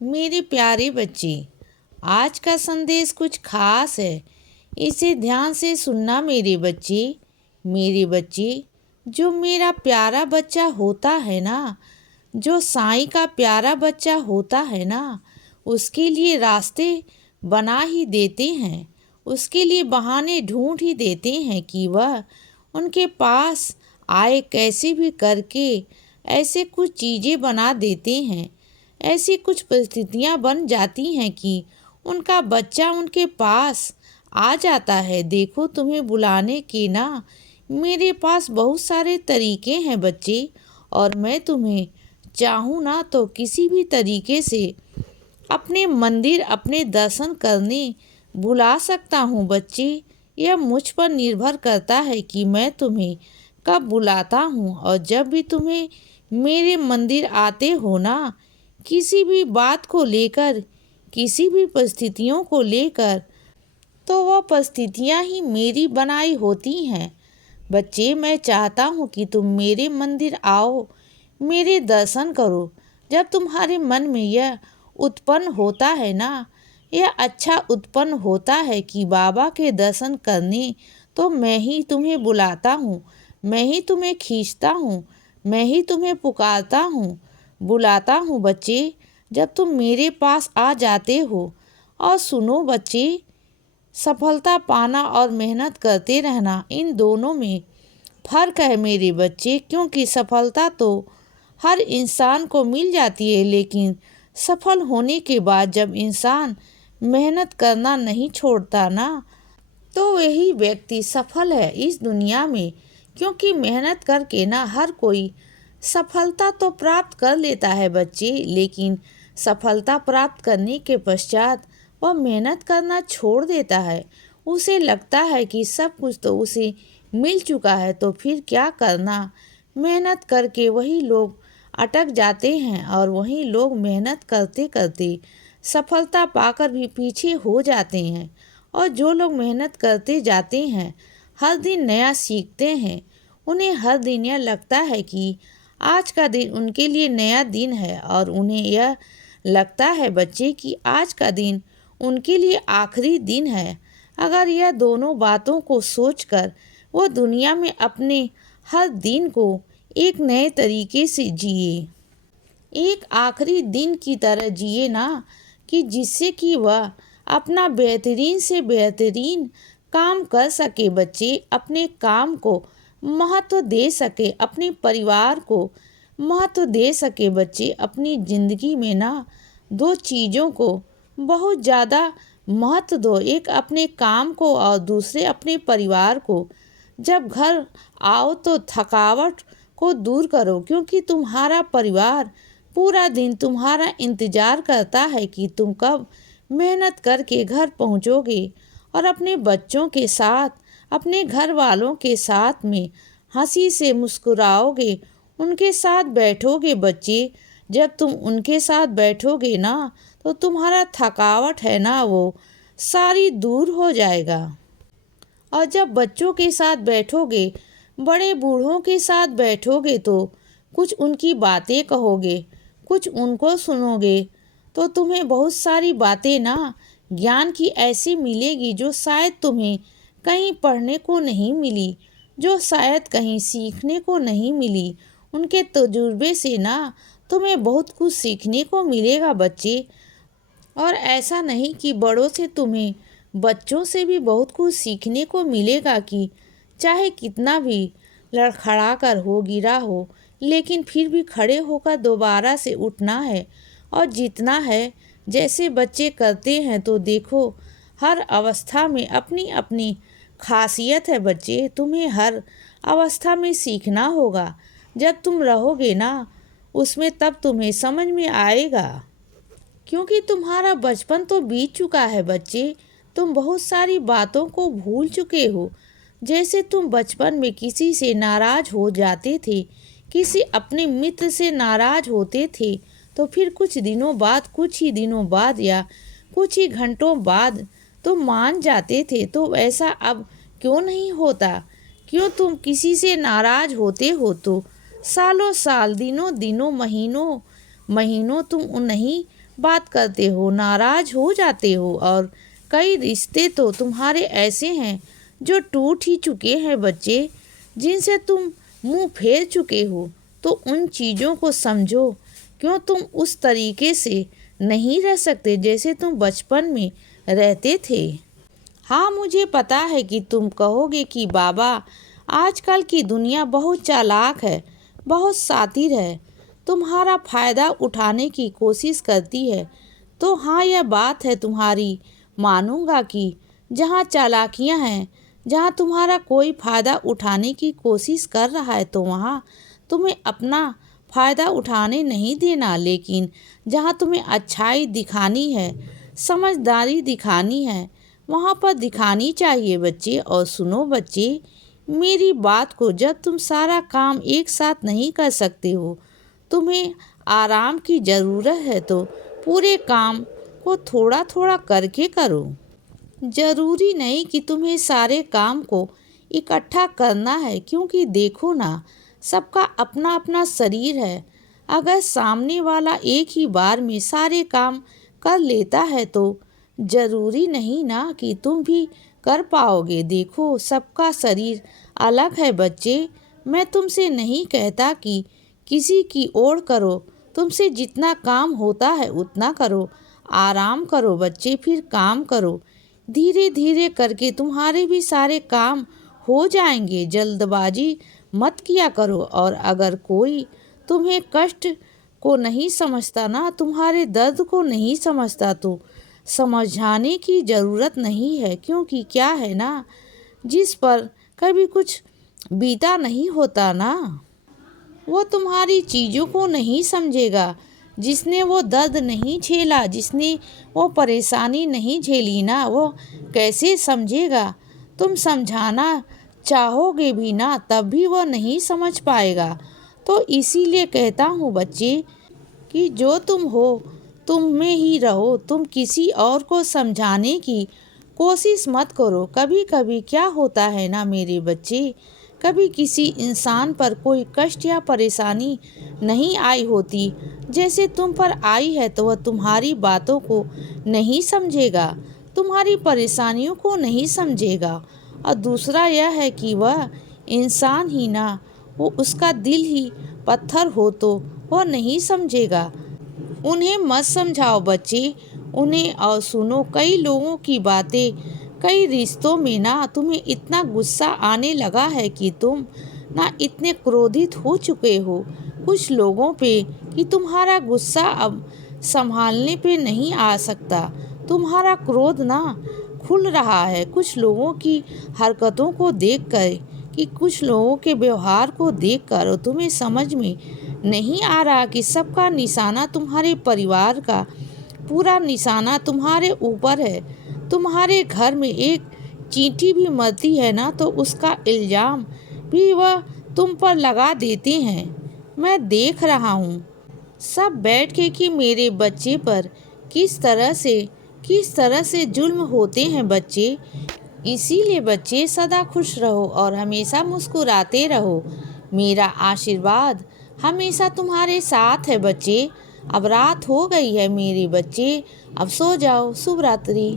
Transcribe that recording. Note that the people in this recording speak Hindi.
मेरे प्यारे बच्चे, आज का संदेश कुछ खास है। इसे ध्यान से सुनना मेरे बच्चे। जो मेरा प्यारा बच्चा होता है ना, जो साईं का प्यारा बच्चा होता है ना, उसके लिए रास्ते बना ही देते हैं, उसके लिए बहाने ढूंढ ही देते हैं कि वह उनके पास आए। कैसे भी करके ऐसे कुछ चीज़ें बना देते हैं, ऐसी कुछ परिस्थितियां बन जाती हैं कि उनका बच्चा उनके पास आ जाता है। देखो, तुम्हें बुलाने के ना मेरे पास बहुत सारे तरीके हैं बच्चे, और मैं तुम्हें चाहूँ ना तो किसी भी तरीके से अपने मंदिर, अपने दर्शन करने बुला सकता हूँ बच्चे। यह मुझ पर निर्भर करता है कि मैं तुम्हें कब बुलाता हूँ। और जब भी तुम्हें मेरे मंदिर आते हो ना, किसी भी बात को लेकर, किसी भी परिस्थितियों को लेकर, तो वह परिस्थितियाँ ही मेरी बनाई होती हैं बच्चे। मैं चाहता हूँ कि तुम मेरे मंदिर आओ, मेरे दर्शन करो। जब तुम्हारे मन में यह उत्पन्न होता है ना, यह अच्छा उत्पन्न होता है कि बाबा के दर्शन करने, तो मैं ही तुम्हें बुलाता हूँ, मैं ही तुम्हें खींचता हूँ, मैं ही तुम्हें पुकारता हूँ, बुलाता हूँ बच्चे। जब तुम मेरे पास आ जाते हो, और सुनो बच्चे, सफलता पाना और मेहनत करते रहना, इन दोनों में फ़र्क है मेरे बच्चे। क्योंकि सफलता तो हर इंसान को मिल जाती है, लेकिन सफल होने के बाद जब इंसान मेहनत करना नहीं छोड़ता ना, तो वही व्यक्ति सफल है इस दुनिया में। क्योंकि मेहनत करके ना हर कोई सफलता तो प्राप्त कर लेता है बच्चे, लेकिन सफलता प्राप्त करने के पश्चात वह मेहनत करना छोड़ देता है। उसे लगता है कि सब कुछ तो उसे मिल चुका है, तो फिर क्या करना। मेहनत करके वही लोग अटक जाते हैं, और वही लोग मेहनत करते करते सफलता पाकर भी पीछे हो जाते हैं। और जो लोग मेहनत करते जाते हैं, हर दिन नया सीखते हैं, उन्हें हर दिन यह लगता है कि आज का दिन उनके लिए नया दिन है, और उन्हें यह लगता है बच्चे कि आज का दिन उनके लिए आखिरी दिन है। अगर यह दोनों बातों को सोचकर वो दुनिया में अपने हर दिन को एक नए तरीके से जिए, एक आखिरी दिन की तरह जिए ना, कि जिससे कि वह अपना बेहतरीन से बेहतरीन काम कर सके बच्चे, अपने काम को महत्व दे सके, अपने परिवार को महत्व दे सके बच्चे। अपनी ज़िंदगी में ना दो चीज़ों को बहुत ज़्यादा महत्व दो, एक अपने काम को और दूसरे अपने परिवार को। जब घर आओ तो थकावट को दूर करो, क्योंकि तुम्हारा परिवार पूरा दिन तुम्हारा इंतज़ार करता है कि तुम कब मेहनत करके घर पहुंचोगे, और अपने बच्चों के साथ, अपने घर वालों के साथ में हंसी से मुस्कुराओगे, उनके साथ बैठोगे बच्चे। जब तुम उनके साथ बैठोगे ना, तो तुम्हारा थकावट है ना, वो सारी दूर हो जाएगा। और जब बच्चों के साथ बैठोगे, बड़े बूढ़ों के साथ बैठोगे, तो कुछ उनकी बातें कहोगे, कुछ उनको सुनोगे, तो तुम्हें बहुत सारी बातें ना ज्ञान की ऐसी मिलेगी, जो शायद तुम्हें कहीं पढ़ने को नहीं मिली, जो शायद कहीं सीखने को नहीं मिली। उनके तजुर्बे से ना तुम्हें बहुत कुछ सीखने को मिलेगा बच्चे। और ऐसा नहीं कि बड़ों से, तुम्हें बच्चों से भी बहुत कुछ सीखने को मिलेगा, कि चाहे कितना भी लड़खड़ा कर हो, गिरा हो, लेकिन फिर भी खड़े होकर दोबारा से उठना है और जीतना है, जैसे बच्चे करते हैं। तो देखो, हर अवस्था में अपनी अपनी खासियत है बच्चे। तुम्हें हर अवस्था में सीखना होगा। जब तुम रहोगे ना उसमें, तब तुम्हें समझ में आएगा। क्योंकि तुम्हारा बचपन तो बीत चुका है बच्चे, तुम बहुत सारी बातों को भूल चुके हो। जैसे तुम बचपन में किसी से नाराज हो जाते थे, किसी अपने मित्र से नाराज होते थे, तो फिर कुछ दिनों बाद, कुछ ही दिनों बाद या कुछ ही घंटों बाद तुम मान जाते थे। तो ऐसा अब क्यों नहीं होता? क्यों तुम किसी से नाराज होते हो तो सालों साल, दिनों दिनों, महीनों महीनों तुम नहीं बात करते हो, नाराज हो जाते हो। और कई रिश्ते तो तुम्हारे ऐसे हैं जो टूट ही चुके हैं बच्चे, जिनसे तुम मुंह फेर चुके हो। तो उन चीज़ों को समझो। क्यों तुम उस तरीके से नहीं रह सकते जैसे तुम बचपन में रहते थे? हाँ, मुझे पता है कि तुम कहोगे कि बाबा, आजकल की दुनिया बहुत चालाक है, बहुत शातिर है, तुम्हारा फ़ायदा उठाने की कोशिश करती है। तो हाँ, यह बात है तुम्हारी, मानूंगा कि जहाँ चालाकियाँ हैं, जहाँ तुम्हारा कोई फ़ायदा उठाने की कोशिश कर रहा है, तो वहाँ तुम्हें अपना फ़ायदा उठाने नहीं देना। लेकिन जहाँ तुम्हें अच्छाई दिखानी है, समझदारी दिखानी है, वहाँ पर दिखानी चाहिए बच्चे। और सुनो बच्चे, मेरी बात को, जब तुम सारा काम एक साथ नहीं कर सकते हो, तुम्हें आराम की ज़रूरत है, तो पूरे काम को थोड़ा थोड़ा करके करो। ज़रूरी नहीं कि तुम्हें सारे काम को इकट्ठा करना है, क्योंकि देखो ना, सबका अपना अपना शरीर है। अगर सामने वाला एक ही बार में सारे काम कर लेता है तो ज़रूरी नहीं ना कि तुम भी कर पाओगे। देखो, सबका शरीर अलग है बच्चे। मैं तुमसे नहीं कहता कि किसी की ओर करो, तुमसे जितना काम होता है उतना करो। आराम करो बच्चे, फिर काम करो। धीरे धीरे करके तुम्हारे भी सारे काम हो जाएंगे। जल्दबाजी मत किया करो। और अगर कोई तुम्हें कष्ट को नहीं समझता ना, तुम्हारे दर्द को नहीं समझता, तो समझाने की ज़रूरत नहीं है। क्योंकि क्या है ना, जिस पर कभी कुछ बीता नहीं होता ना, वो तुम्हारी चीज़ों को नहीं समझेगा। जिसने वो दर्द नहीं झेला, जिसने वो परेशानी नहीं झेली ना, वो कैसे समझेगा? तुम समझाना चाहोगे भी ना, तब भी वो नहीं समझ पाएगा। तो इसीलिए कहता हूँ बच्चे कि जो तुम हो, तुम में ही रहो। तुम किसी और को समझाने की कोशिश मत करो। कभी कभी क्या होता है ना मेरे बच्चे, कभी किसी इंसान पर कोई कष्ट या परेशानी नहीं आई होती, जैसे तुम पर आई है, तो वह तुम्हारी बातों को नहीं समझेगा, तुम्हारी परेशानियों को नहीं समझेगा। और दूसरा यह है कि वह इंसान ही ना, वो उसका दिल ही पत्थर हो, तो वह नहीं समझेगा। उन्हें मत समझाओ बच्चे, उन्हें। और सुनो, कई लोगों की बातें, कई रिश्तों में ना तुम्हें इतना गुस्सा आने लगा है कि तुम ना इतने क्रोधित हो चुके हो कुछ लोगों पे कि तुम्हारा गुस्सा अब संभालने पे नहीं आ सकता। तुम्हारा क्रोध ना खुल रहा है कुछ लोगों की हरकतों को देखकर, कि कुछ लोगों के व्यवहार को देखकर। और तुम्हें समझ में नहीं आ रहा कि सबका निशाना तुम्हारे परिवार का, पूरा निशाना तुम्हारे ऊपर है। तुम्हारे घर में एक चींटी भी मरती है ना, तो उसका इल्ज़ाम भी वह तुम पर लगा देते हैं। मैं देख रहा हूँ सब बैठ के कि मेरे बच्चे पर किस तरह से जुल्म होते हैं बच्चे। इसीलिए बच्चे, सदा खुश रहो और हमेशा मुस्कुराते रहो। मेरा आशीर्वाद हमेशा तुम्हारे साथ है बच्चे। अब रात हो गई है मेरे बच्चे, अब सो जाओ। शुभ रात्रि।